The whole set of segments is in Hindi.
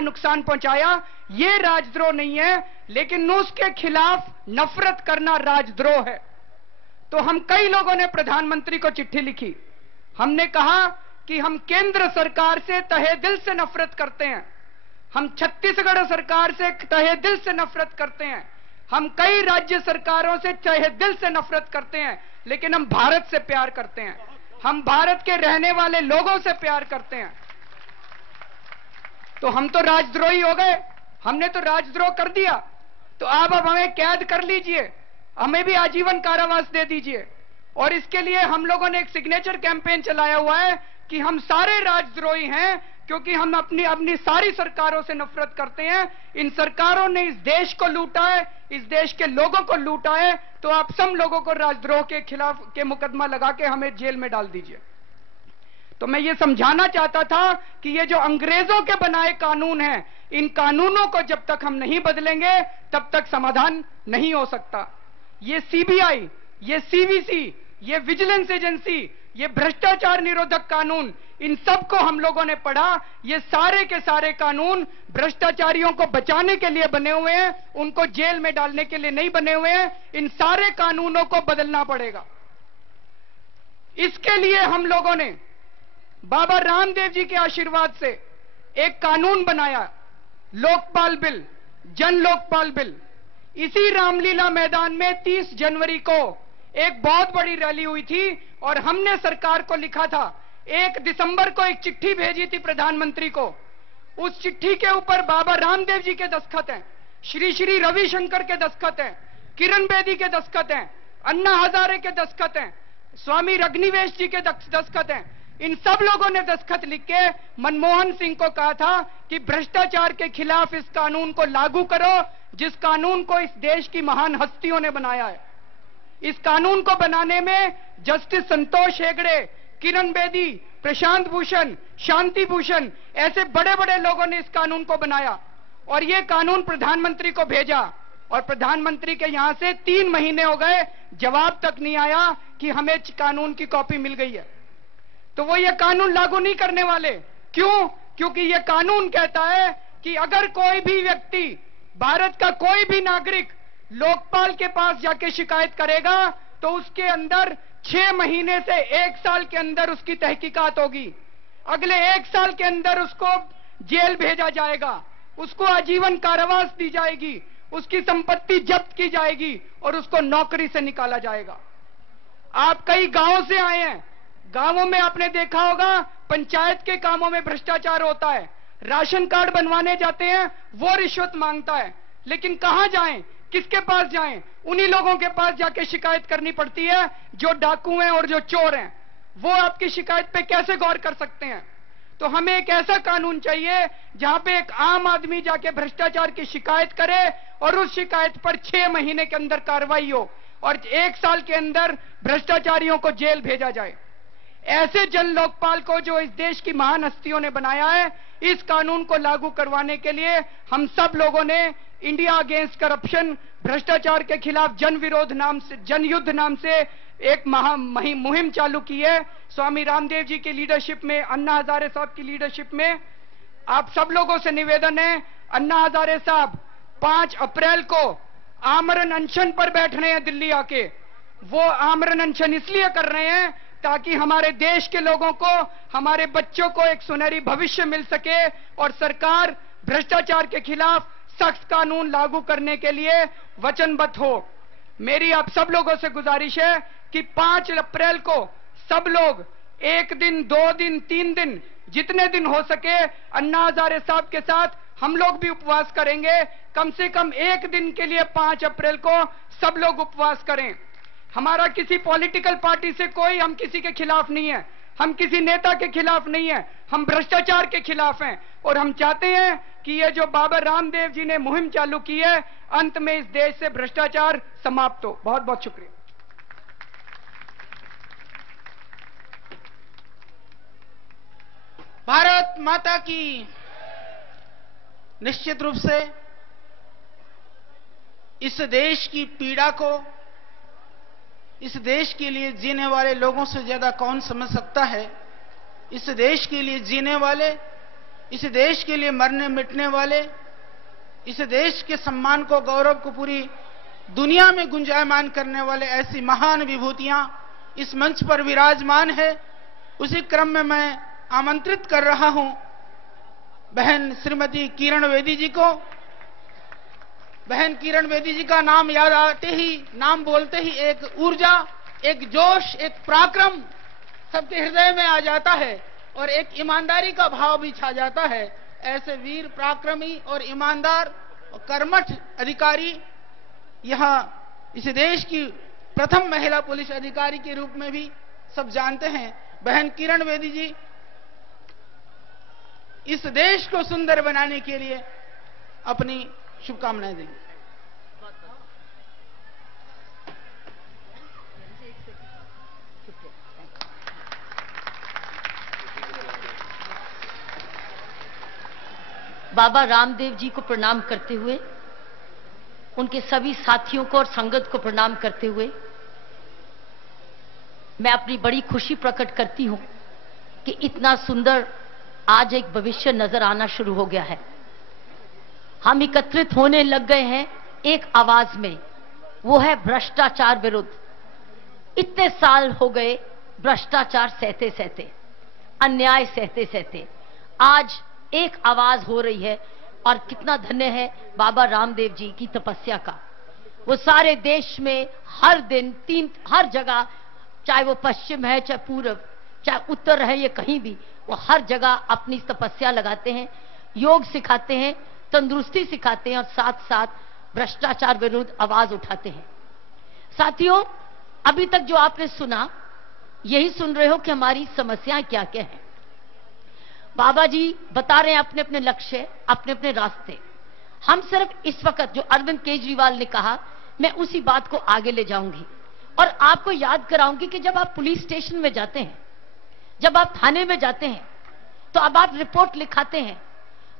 नुकसान पहुंचाया, ये राजद्रोह नहीं है, लेकिन उसके खिलाफ नफरत करना राजद्रोह है। तो हम कई लोगों ने प्रधानमंत्री को चिट्ठी लिखी। हमने कहा कि हम केंद्र सरकार से तहे दिल से नफरत करते हैं, हम छत्तीसगढ़ सरकार से तहे दिल से नफरत करते हैं, हम कई राज्य सरकारों से तहे दिल से नफरत करते हैं, लेकिन हम भारत से प्यार करते हैं, हम भारत के रहने वाले लोगों से प्यार करते हैं। तो हम तो राजद्रोही हो गए, हमने तो राजद्रोह कर दिया, तो आप अब हमें कैद कर लीजिए, हमें भी आजीवन कारावास दे दीजिए। और इसके लिए हम लोगों ने एक सिग्नेचर कैंपेन चलाया हुआ है कि हम सारे राजद्रोही हैं, क्योंकि हम अपनी सारी सरकारों से नफरत करते हैं। इन सरकारों ने इस देश को लूटा है, इस देश के लोगों को लूटा है, तो आप सब लोगों को राजद्रोह के खिलाफ के मुकदमा लगा के हमें जेल में डाल दीजिए। तो मैं ये समझाना चाहता था कि ये जो अंग्रेजों के बनाए कानून हैं, इन कानूनों को जब तक हम नहीं बदलेंगे तब तक समाधान नहीं हो सकता। ये सीबीआई, ये सीवीसी, ये विजिलेंस एजेंसी, ये भ्रष्टाचार निरोधक कानून, इन सबको हम लोगों ने पढ़ा। ये सारे के सारे कानून भ्रष्टाचारियों को बचाने के लिए बने हुए हैं, उनको जेल में डालने के लिए नहीं बने हुए हैं। इन सारे कानूनों को बदलना पड़ेगा। इसके लिए हम लोगों ने बाबा रामदेव जी के आशीर्वाद से एक कानून बनाया, लोकपाल बिल, जन लोकपाल बिल। इसी रामलीला मैदान में 30 जनवरी को एक बहुत बड़ी रैली हुई थी और हमने सरकार को लिखा था। 1 दिसंबर को एक चिट्ठी भेजी थी प्रधानमंत्री को। उस चिट्ठी के ऊपर बाबा रामदेव जी के दस्तखत हैं, श्री श्री रविशंकर के दस्तखत हैं, किरण बेदी के दस्तखत हैं, अन्ना हजारे के दस्तखत हैं, स्वामी रग्निवेश जी के दस्तखत हैं। इन सब लोगों ने दस्तखत लिख के मनमोहन सिंह को कहा था कि भ्रष्टाचार के खिलाफ इस कानून को लागू करो, जिस कानून को इस देश की महान हस्तियों ने बनाया है। इस कानून को बनाने में जस्टिस संतोष हेगड़े, किरण बेदी, प्रशांत भूषण, शांति भूषण, ऐसे बड़े बड़े लोगों ने इस कानून को बनाया और ये कानून प्रधानमंत्री को भेजा। और प्रधानमंत्री के यहां से 3 महीने हो गए, जवाब तक नहीं आया कि हमें कानून की कॉपी मिल गई है। तो वो ये कानून लागू नहीं करने वाले। क्यों? क्योंकि ये कानून कहता है कि अगर कोई भी व्यक्ति, भारत का कोई भी नागरिक लोकपाल के पास जाके शिकायत करेगा तो उसके अंदर 6 महीने से 1 साल के अंदर उसकी तहकीकात होगी। अगले 1 साल के अंदर उसको जेल भेजा जाएगा, उसको आजीवन कारावास दी जाएगी, उसकी संपत्ति जब्त की जाएगी और उसको नौकरी से निकाला जाएगा। आप कई गांवों से आए हैं, गांवों में आपने देखा होगा पंचायत के कामों में भ्रष्टाचार होता है। राशन कार्ड बनवाने जाते हैं, वो रिश्वत मांगता है, लेकिन कहां जाएं, किसके पास जाएं? उन्हीं लोगों के पास जाके शिकायत करनी पड़ती है जो डाकू हैं और जो चोर हैं। वो आपकी शिकायत पे कैसे गौर कर सकते हैं? तो हमें एक ऐसा कानून चाहिए जहां पे एक आम आदमी जाके भ्रष्टाचार की शिकायत करे और उस शिकायत पर 6 महीने के अंदर कार्रवाई हो और 1 साल के अंदर भ्रष्टाचारियों को जेल भेजा जाए। ऐसे जन लोकपाल को जो इस देश की महान हस्तियों ने बनाया है, इस कानून को लागू करवाने के लिए हम सब लोगों ने इंडिया अगेंस्ट करप्शन, भ्रष्टाचार के खिलाफ जन विरोध नाम से, जनयुद्ध नाम से एक मुहिम चालू की है। स्वामी रामदेव जी की लीडरशिप में, अन्ना हजारे साहब की लीडरशिप में आप सब लोगों से निवेदन है, अन्ना हजारे साहब 5 अप्रैल को आमरण अनशन पर बैठ रहे हैं दिल्ली आके। वो आमरण अनशन इसलिए कर रहे हैं ताकि हमारे देश के लोगों को, हमारे बच्चों को एक सुनहरी भविष्य मिल सके और सरकार भ्रष्टाचार के खिलाफ सख्त कानून लागू करने के लिए वचनबद्ध हो। मेरी आप सब लोगों से गुजारिश है कि 5 अप्रैल को सब लोग 1 दिन, 2 दिन, 3 दिन, जितने दिन हो सके अन्ना हजारे साहब के साथ हम लोग भी उपवास करेंगे। कम से कम 1 दिन के लिए 5 अप्रैल को सब लोग उपवास करें। हमारा किसी पॉलिटिकल पार्टी से कोई, हम किसी के खिलाफ नहीं है, हम किसी नेता के खिलाफ नहीं है, हम भ्रष्टाचार के खिलाफ हैं और हम चाहते हैं कि ये जो बाबा रामदेव जी ने मुहिम चालू की है, अंत में इस देश से भ्रष्टाचार समाप्त हो। बहुत बहुत शुक्रिया। भारत माता की। निश्चित रूप से इस देश की पीड़ा को, इस देश के लिए जीने वाले लोगों से ज्यादा कौन समझ सकता है? इस देश के लिए जीने वाले इस देश के लिए मरने मिटने वाले, इस देश के सम्मान को, गौरव को पूरी दुनिया में गुंजायमान करने वाले ऐसी महान विभूतियां इस मंच पर विराजमान है। उसी क्रम में मैं आमंत्रित कर रहा हूं बहन श्रीमती किरण बेदी जी को। बहन किरण बेदी जी का नाम याद आते ही, नाम बोलते ही एक ऊर्जा, एक जोश, एक पराक्रम सबके हृदय में आ जाता है और एक ईमानदारी का भाव भी छा जाता है। ऐसे वीर, पराक्रमी और ईमानदार और कर्मठ अधिकारी यहां इस देश की प्रथम महिला पुलिस अधिकारी के रूप में भी सब जानते हैं। बहन किरण बेदी जी इस देश को सुंदर बनाने के लिए अपनी शुभकामनाएं देंगे। बाबा रामदेव जी को प्रणाम करते हुए, उनके सभी साथियों को और संगत को प्रणाम करते हुए मैं अपनी बड़ी खुशी प्रकट करती हूं कि इतना सुंदर आज एक भविष्य नजर आना शुरू हो गया है। हम एकत्रित होने लग गए हैं एक आवाज में, वो है भ्रष्टाचार विरुद्ध। इतने साल हो गए भ्रष्टाचार सहते सहते, अन्याय सहते सहते, आज एक आवाज हो रही है। और कितना धन्य है बाबा रामदेव जी की तपस्या का। वो सारे देश में हर दिन हर जगह, चाहे वो पश्चिम है, चाहे पूर्व, चाहे उत्तर है, ये कहीं भी, वो हर जगह अपनी तपस्या लगाते हैं, योग सिखाते हैं, तंदुरुस्ती सिखाते हैं और साथ साथ भ्रष्टाचार विरुद्ध आवाज उठाते हैं। साथियों, अभी तक जो आपने सुना, यही सुन रहे हो कि हमारी समस्याएं क्या क्या हैं। बाबा जी बता रहे हैं अपने अपने लक्ष्य, अपने अपने रास्ते। हम सिर्फ इस वक्त जो अरविंद केजरीवाल ने कहा, मैं उसी बात को आगे ले जाऊंगी और आपको याद कराऊंगी कि जब आप पुलिस स्टेशन में जाते हैं, जब आप थाने में जाते हैं, तो अब आप रिपोर्ट लिखाते हैं,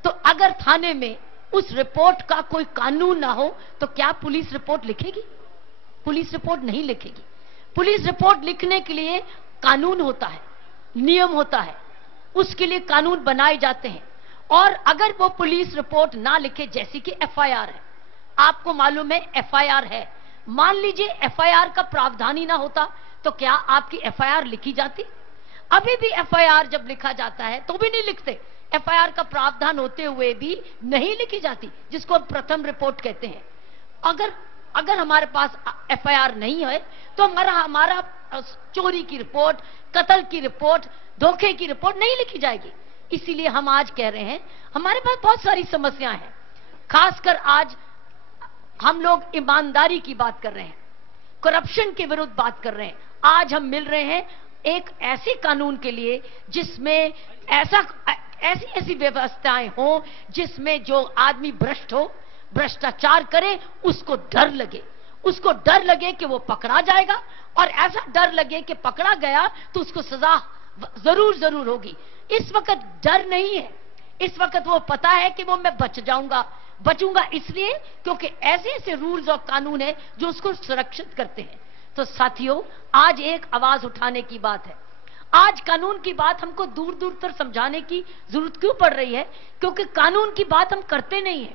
तो अगर थाने में उस रिपोर्ट का कोई कानून ना हो तो क्या पुलिस रिपोर्ट लिखेगी? पुलिस रिपोर्ट नहीं लिखेगी। पुलिस रिपोर्ट लिखने के लिए कानून होता है, नियम होता है, उसके लिए कानून बनाए जाते हैं। और अगर वो पुलिस रिपोर्ट ना लिखे, जैसे कि एफआईआर है, आपको मालूम है एफआईआर है, मान लीजिए एफआईआर का प्रावधान ही ना होता तो क्या आपकी एफआईआर लिखी जाती? अभी भी एफआईआर जब लिखा जाता है तो भी नहीं लिखते, एफआईआर का प्रावधान होते हुए भी नहीं लिखी जाती, जिसको हम प्रथम रिपोर्ट कहते हैं। अगर हमारे पास एफआईआर नहीं है तो हमारा चोरी की रिपोर्ट, कत्ल की रिपोर्ट, धोखे की रिपोर्ट नहीं लिखी जाएगी। इसीलिए हम आज कह रहे हैं हमारे पास बहुत सारी समस्याएं हैं। खासकर आज हम लोग ईमानदारी की बात कर रहे हैं, करप्शन के विरुद्ध बात कर रहे हैं। आज हम मिल रहे हैं एक ऐसे कानून के लिए जिसमें ऐसी व्यवस्थाएं हो जिसमें जो आदमी भ्रष्ट हो, भ्रष्टाचार करे, उसको डर लगे कि वो पकड़ा जाएगा, और ऐसा डर लगे कि पकड़ा गया तो उसको सजा जरूर होगी। इस वक्त डर नहीं है, इस वक्त वो पता है कि वो मैं बचूंगा इसलिए क्योंकि ऐसे रूल्स और कानून है जो उसको सुरक्षित करते हैं। तो साथियों, आज एक आवाज उठाने की बात है। आज कानून की बात हमको दूर दूर तक समझाने की जरूरत क्यों पड़ रही है? क्योंकि कानून की बात हम करते नहीं है।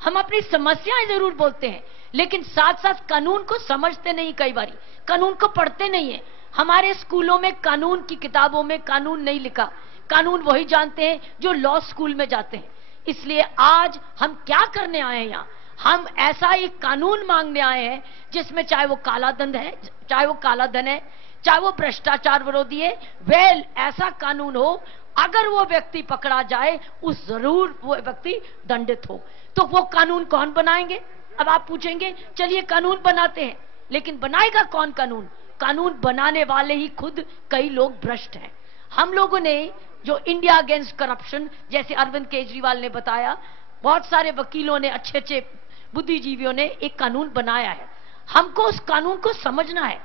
हम अपनी समस्याएं जरूर बोलते हैं, लेकिन साथ साथ कानून को समझते नहीं, कई बारी कानून को पढ़ते नहीं है। हमारे स्कूलों में कानून की किताबों में कानून नहीं लिखा, कानून वही जानते हैं जो लॉ स्कूल में जाते हैं। इसलिए आज हम क्या करने आए हैं यहाँ? हम ऐसा एक कानून मांगने आए हैं जिसमें चाहे वो काला धन है, चाहे वो भ्रष्टाचार विरोधी है, वेल ऐसा कानून हो अगर वो व्यक्ति पकड़ा जाए उस जरूर वो व्यक्ति दंडित हो। तो वो कानून कौन बनाएंगे? अब आप पूछेंगे चलिए कानून बनाते हैं, लेकिन बनाएगा कौन कानून? कानून बनाने वाले ही खुद कई लोग भ्रष्ट हैं। हम लोगों ने जो इंडिया अगेंस्ट करप्शन, जैसे अरविंद केजरीवाल ने बताया, बहुत सारे वकीलों ने, अच्छे बुद्धिजीवियों ने एक कानून बनाया है। हमको उस कानून को समझना है।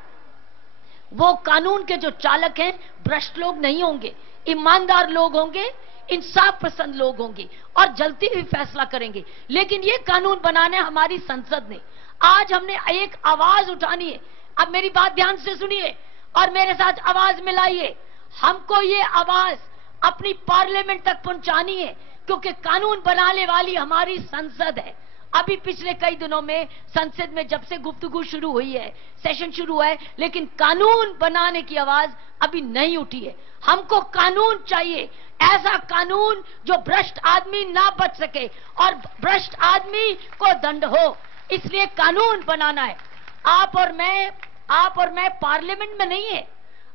वो कानून के जो चालक हैं भ्रष्ट लोग नहीं होंगे, ईमानदार लोग होंगे, इंसाफ पसंद लोग होंगे और जल्दी भी फैसला करेंगे। लेकिन ये कानून बनाने हमारी संसद ने, आज हमने एक आवाज उठानी है। अब मेरी बात ध्यान से सुनिए और मेरे साथ आवाज मिलाइए। हमको ये आवाज अपनी पार्लियामेंट तक पहुंचानी है, क्योंकि कानून बनाने वाली हमारी संसद है। अभी पिछले कई दिनों में संसद में जब से गुफ्तगू शुरू हुई है, सेशन शुरू हुआ है, लेकिन कानून बनाने की आवाज अभी नहीं उठी है। हमको कानून चाहिए, ऐसा कानून जो भ्रष्ट आदमी ना बच सके और भ्रष्ट आदमी को दंड हो। इसलिए कानून बनाना है। आप और मैं पार्लियामेंट में नहीं है,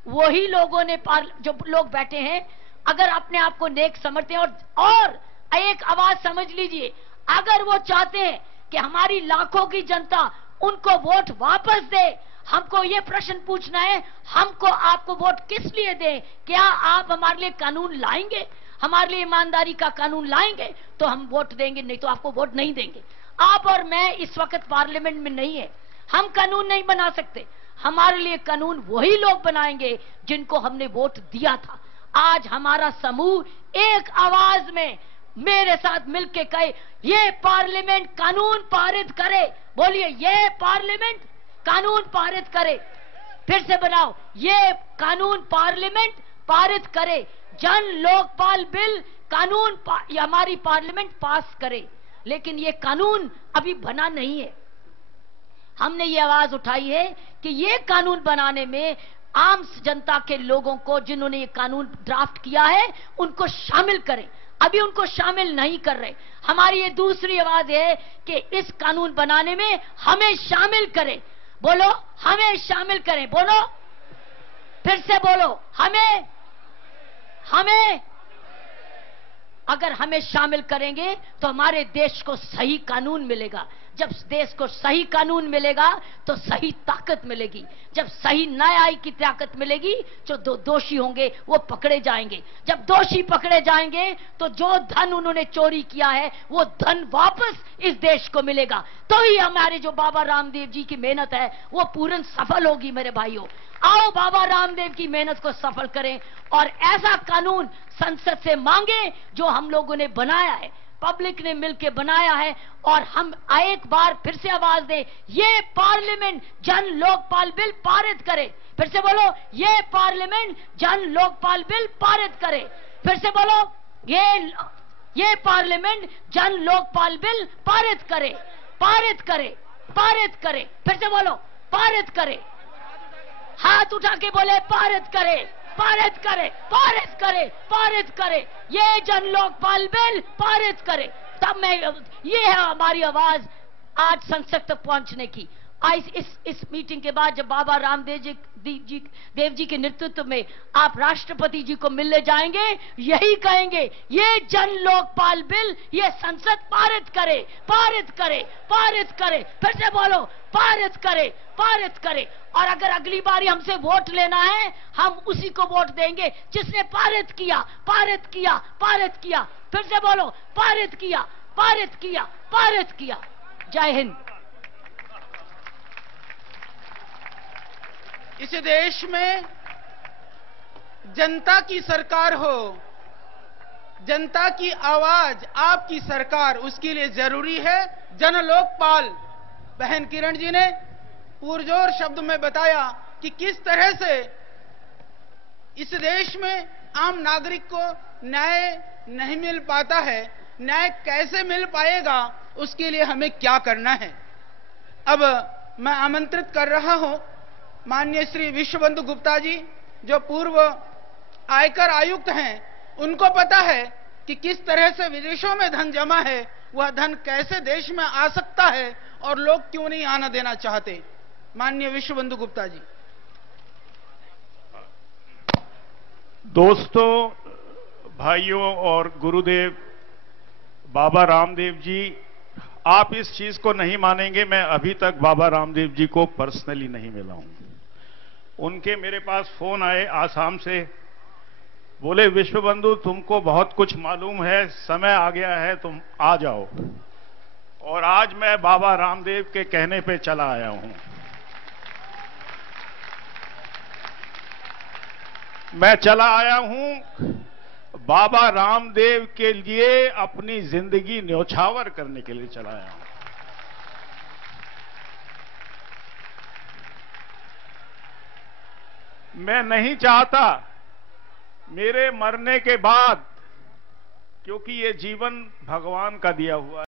वही लोगों ने जो लोग बैठे हैं, अगर अपने आप को नेक समझते हैं और एक आवाज समझ लीजिए, अगर वो चाहते हैं कि हमारी लाखों की जनता उनको वोट वापस दे, हमको ये प्रश्न पूछना है, हमको आपको वोट किस लिए दें? क्या आप हमारे लिए कानून लाएंगे, हमारे लिए ईमानदारी का कानून लाएंगे तो हम वोट देंगे, नहीं तो आपको वोट नहीं देंगे। आप और मैं इस वक्त पार्लियामेंट में नहीं है, हम कानून नहीं बना सकते। हमारे लिए कानून वही लोग बनाएंगे जिनको हमने वोट दिया था। आज हमारा समूह एक आवाज में मेरे साथ मिलकर कहे, ये पार्लियामेंट कानून पारित करे। बोलिए, ये पार्लियामेंट कानून पारित करे। फिर से बनाओ, ये कानून पार्लियामेंट पारित करे। जन लोकपाल बिल कानून हमारी पार्लियामेंट पास करे। लेकिन ये कानून अभी बना नहीं है। हमने ये आवाज उठाई है कि ये कानून बनाने में आम जनता के लोगों को, जिन्होंने ये कानून ड्राफ्ट किया है, उनको शामिल करें। अभी उनको शामिल नहीं कर रहे। हमारी ये दूसरी आवाज है कि इस कानून बनाने में हमें शामिल करें। बोलो, हमें शामिल करें। बोलो, फिर से बोलो, हमें अगर हमें शामिल करेंगे तो हमारे देश को सही कानून मिलेगा। जब देश को सही कानून मिलेगा तो सही ताकत मिलेगी। जब सही न्याय की ताकत मिलेगी जो दोषी होंगे वो पकड़े जाएंगे। जब दोषी पकड़े जाएंगे तो जो धन उन्होंने चोरी किया है वो धन वापस इस देश को मिलेगा। तो ही हमारे जो बाबा रामदेव जी की मेहनत है वो पूर्ण सफल होगी। मेरे भाइयों, आओ बाबा रामदेव की मेहनत को सफल करें और ऐसा कानून संसद से मांगे जो हम लोगों ने बनाया है, पब्लिक ने मिलकर बनाया है। और हम एक बार फिर से आवाज दें, ये पार्लियामेंट जन लोकपाल बिल पारित करे। फिर से बोलो, ये पार्लियामेंट जन लोकपाल बिल पारित करे। फिर से बोलो, ये पार्लियामेंट जन लोकपाल बिल पारित करे, पारित करे, पारित करे। फिर से बोलो, पारित करे। हाथ उठा के बोले, पारित करे, पारित करे, पारित करे, पारित करे। ये जन लोकपाल बिल पारित करे। तब ये है हमारी आवाज आज संसद तक पहुंचने की। आज इस मीटिंग के बाद जब बाबा रामदेव जी के नेतृत्व में आप राष्ट्रपति जी को मिलने जाएंगे, यही कहेंगे, ये जन लोकपाल बिल ये संसद पारित करे, पारित करे, पारित करे। फिर से बोलो, पारित करे, पारित करे। और अगर अगली बारी हमसे वोट लेना है, हम उसी को वोट देंगे जिसने पारित किया, पारित किया, पारित किया। फिर से बोलो, पारित किया, पारित किया, पारित किया। जय हिंद। इस देश में जनता की सरकार हो, जनता की आवाज आपकी सरकार, उसके लिए जरूरी है जन लोकपाल। बहन किरण जी ने पुरजोर शब्द में बताया कि किस तरह से इस देश में आम नागरिक को न्याय नहीं मिल पाता है, न्याय कैसे मिल पाएगा, उसके लिए हमें क्या करना है। अब मैं आमंत्रित कर रहा हूं माननीय श्री विश्वबंधु गुप्ता जी, जो पूर्व आयकर आयुक्त हैं, उनको पता है कि किस तरह से विदेशों में धन जमा है, वह धन कैसे देश में आ सकता है और लोग क्यों नहीं आना देना चाहते। माननीय विश्वबंधु गुप्ता जी। दोस्तों, भाइयों और गुरुदेव बाबा रामदेव जी, आप इस चीज को नहीं मानेंगे, मैं अभी तक बाबा रामदेव जी को पर्सनली नहीं मिला हूं। उनके मेरे पास फोन आए आसाम से, बोले विश्वबंधु तुमको बहुत कुछ मालूम है, समय आ गया है, तुम आ जाओ। और आज मैं बाबा रामदेव के कहने पे चला आया हूं। मैं चला आया हूं बाबा रामदेव के लिए अपनी जिंदगी न्यौछावर करने के लिए चला आया हूं। मैं नहीं चाहता मेरे मरने के बाद, क्योंकि ये जीवन भगवान का दिया हुआ है,